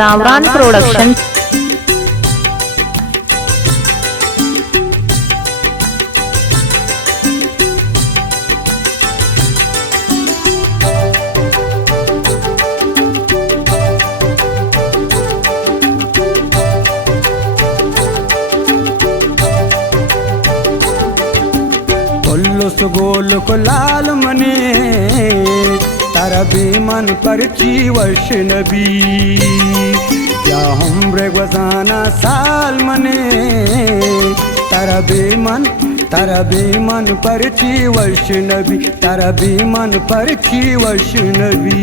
दामरान production. उस गोल को लाल मने तारा बेमन परची वैष्णवी क्या हमरे गजाना साल मने तारा बेमन परची वैष्णवी तारा बेमन परची वैष्णवी।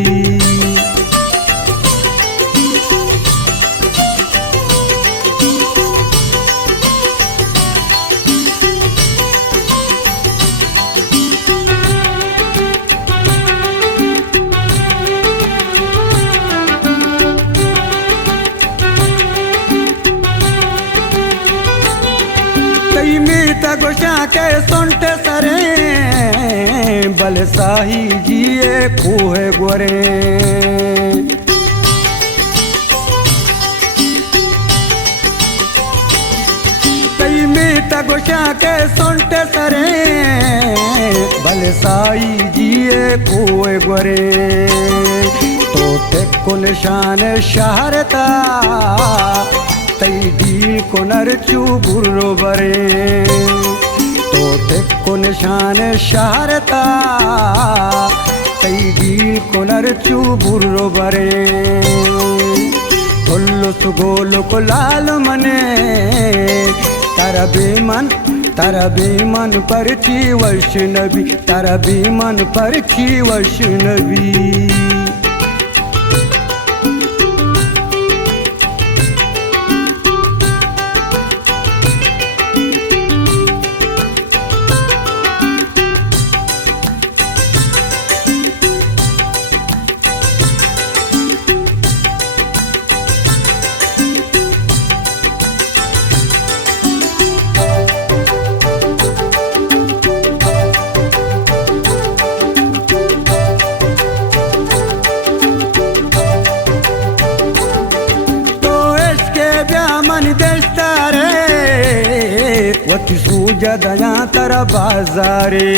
गोशा के सोंटे सरे बलसाही जिए खूहे गोरे कई मीता गोशा के सोंटे सरे बलसाही जिए खूहे गोरे तो तेको निशान शहरता तई डील को नरचू बुर्रो बरे तो तेको निशान शहरता तई डील को नरचू बुर्रो बरे थोल्लो सुगोलो को लाल मने तारा बेमन परची वैष्णवी तारा बेमन परची वैष्णवी। वती सूजा दया तरा बाजारे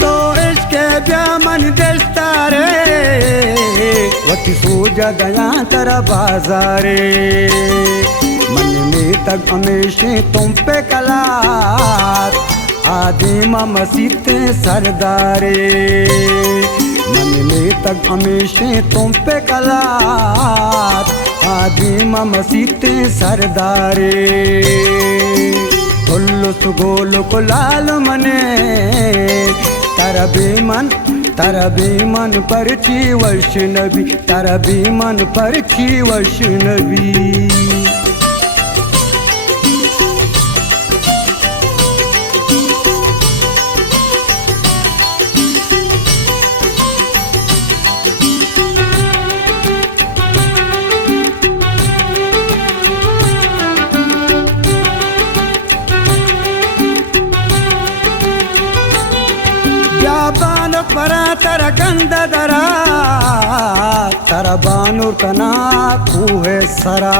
तो इसके ब्यामन देशता रे वती सूजा दया तरा बाजारे मन में तक हमेशा तुम पे कलात आदिमा मसीते सरदारे मन में तक हमेशा तुम पे कलात आदिमा मसीते सरदारे थोल्लो सुगोलो को लाल मने तारा बेमन परची वैष्णवी तारा बेमन परची वैष्णवी। परा तरा गंद दरा तरा बानूर कना खूहे सरा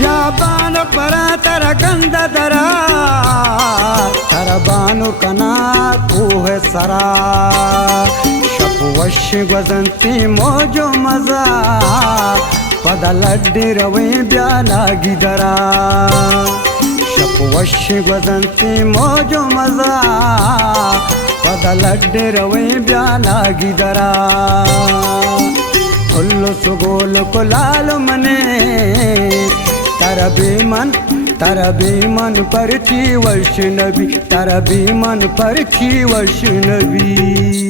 व्यापान परा तरा गंद दरा तरा बानूर कना खूहे सरा शपवश गजंती मौजो मजा पदलड्डी रवे ब्यालागी दरा शपवश गजंती मौजो मजा पदलड्डी रवे ब्यालागी दरा थोल्लो सुगोलो को लाल मने तारा बेमन परची वैष्णवी तारा बेमन परची वैष्णवी।